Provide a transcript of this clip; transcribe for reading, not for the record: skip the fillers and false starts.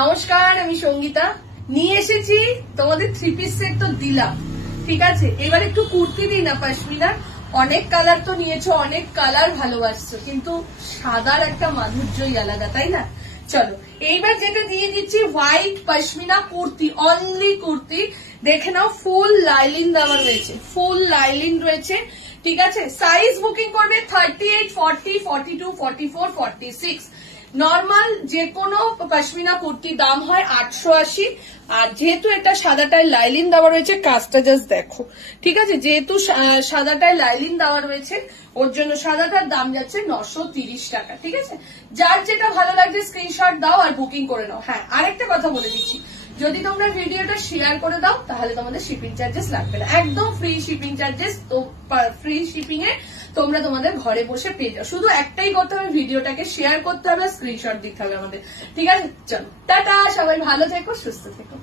নমস্কার, আমি সঙ্গীতা নিয়ে এসেছি তোমাদের 3 পিস সেট তো দিলাম, ঠিক আছে। এবার একটু কুর্তি দিই না পশমিনার। অনেক কালার তো নিয়েছো, অনেক কালার ভালোবাসছো, কিন্তু সাদার একটা মাধুর্যই আলাদা, তাই না? চলো এইবার যেটা দিয়ে দিচ্ছি হোয়াইট পশমিনা কুর্তি, অনলি কুর্তি। দেখে নাও, ফুল লাইলিন দেওয়া রয়েছে, ফুল লাইলিন রয়েছে, ঠিক আছে। সাইজ বুকিং করবে 38, 40, 42, 44, 46। নর্মাল যে কোনো পশমিনা কুর্তি দাম হয় 880। আর যেহেতু এটা সাদাটায় লাইলিন দেওয়া রয়েছে, কাজটা জাস্ট দেখো, ঠিক আছে। যেহেতু সাদাটায় লাইলিন দেওয়া রয়েছে, ওর জন্য সাদাটার দাম যাচ্ছে 930 টাকা, ঠিক আছে। যার যেটা ভালো লাগছে স্ক্রিনশট দাও আর বুকিং করে নাও। হ্যাঁ, আরেকটা কথা বলে দিচ্ছি, যদি তোমরা ভিডিওটা শেয়ার করে দাও তাহলে তোমাদের শিপিং চার্জেস লাগবে না, একদম ফ্রি শিপিং চার্জেস। তো ফ্রি শিপিং এ তোমরা তোমাদের ঘরে বসে পেয়ে যাও। শুধু একটাই করতে হবে, ভিডিওটাকে শেয়ার করতে হবে, স্ক্রিনশট দিতে হবে আমাদের, ঠিক আছে। চলো টাটা, সবাই ভালো থেকো, সুস্থ থেকো।